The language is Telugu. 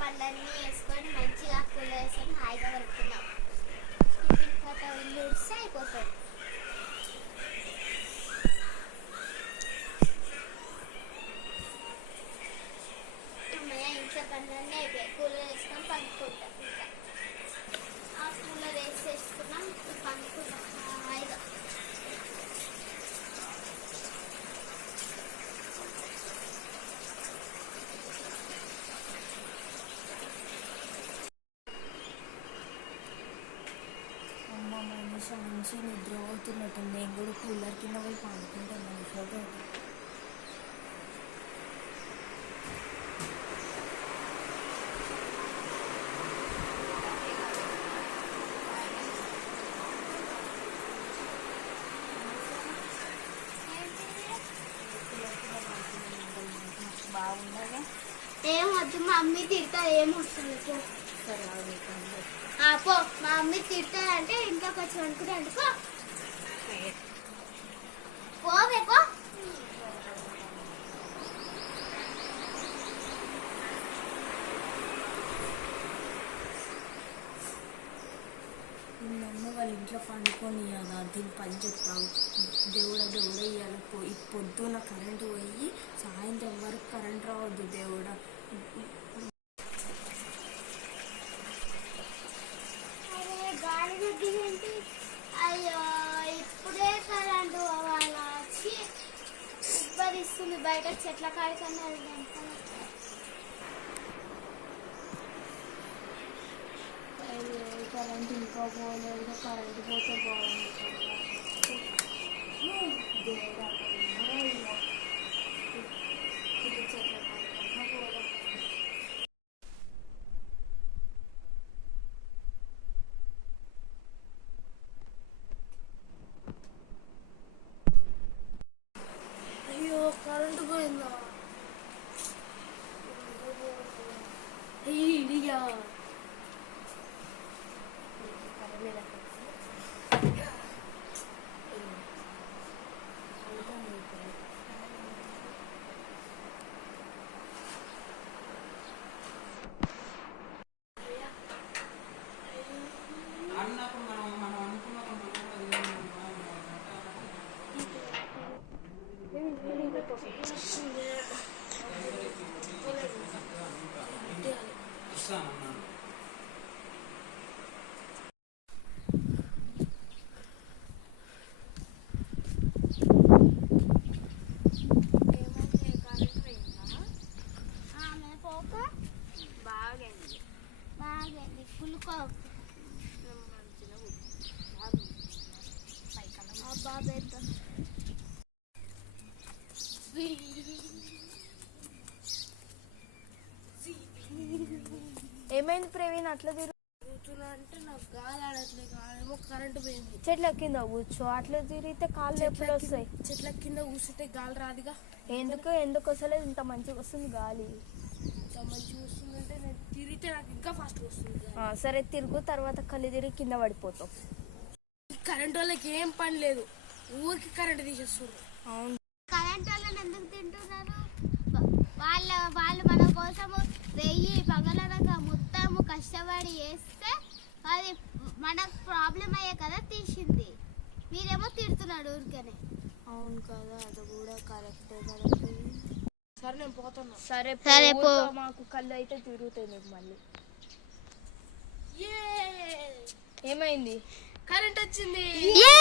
పళ్ళన్నీ వేసుకొని మంచిగా కూల వేసుకొని హాయిగా పడుతున్నాం. కథ ఇల్లు ఉడిస్తే అయిపోతుంది. ఇంట్లో పనులన్నీ అయిపోయాయి. కూలర్ వేసుకొని పండుకుంటాం. ఇంకా ఆ కూలర్ వేసేసుకున్నాం, పండుకుంటాం హాయిగా. మంచి నిద్ర అవుతున్నట్టుంది. నేను కూడా కూలర్ కింద పోయి పండుకుంటాను. మనిషితో బాగుండగా ఏం వద్దు, మా మమ్మీ తిడతా. ఏం వస్తుంది పో, మా మమ్మీ తిడతాదంటే ఇంట్లోకి వచ్చి వండుకుంటే వండుకో. పోవేకో నమ్మ వాళ్ళ ఇంట్లో పండుకొని ఇవ్వాలా, దీని పని చెప్తావు. దేవుడా ఇవ్వాల పొద్దున్న కరెంటు పోయి సాయంత్రం వరకు కరెంట్ రావద్దు దేవుడా. అయ్యో ఇప్పుడే కరెంటు పోవాలా వచ్చి ఉబ్బరిస్తుంది. బయట చెట్ల కాడికన్నా కరెంట్ ఇంకా పోలేదు. కరెంటు పోతే బాగుంది. దేవుడా చెట్ల కాడికన్నా పోదాం. అయ్యో కరెంటు పోయిందా? ఇడియా బాగండి పులుకో బాబేద్దాం. ఏమైంది ప్రవీణ్ అట్లా తిరుగుతున్నా అంటే నాకు గాలి ఆడట్లేదు. ఏమో కరెంటు పోయింది. చెట్ల కింద కూర్చో. అట్లా తిరిగితే కాళ్ళు ఎప్పుడు వస్తాయి? చెట్ల కింద కూర్చుంటే గాలి రాదుగా. ఎందుకు వస్తలేదు? ఇంత మంచిగా వస్తుంది గాలి. ఇంత మంచిగా వస్తుందంటే నేను తిరిగితే నాకు ఇంకా ఫాస్ట్గా వస్తుంది. సరే తిరుగు, తర్వాత కళ్ళు తిరిగి కింద పడిపోతావు. కరెంట్ వాళ్ళకి ఏం పని లేదు, ఊరికి కరెంట్ తీసేస్తున్నారు. అవును, కరెంట్ వాళ్ళని ఎందుకు తింటున్నారు? వాళ్ళు మన కోసము వెయ్యి పగలనక మొత్తము కష్టపడి వేస్తే అది మనకు ప్రాబ్లం అయ్యే కదా తీసింది. మీరేమో తిడుతున్నాడు ఊరికనే. అవును కదా, అది కూడా కరెక్టే కదా. సరే నేను పోతున్నా. సరే పో. మాకు కళ్ళు అయితే తిరుగుతాయి నీకు మళ్ళీ. ఏ ఏమైంది? కరెంట్ వచ్చింది. ఏ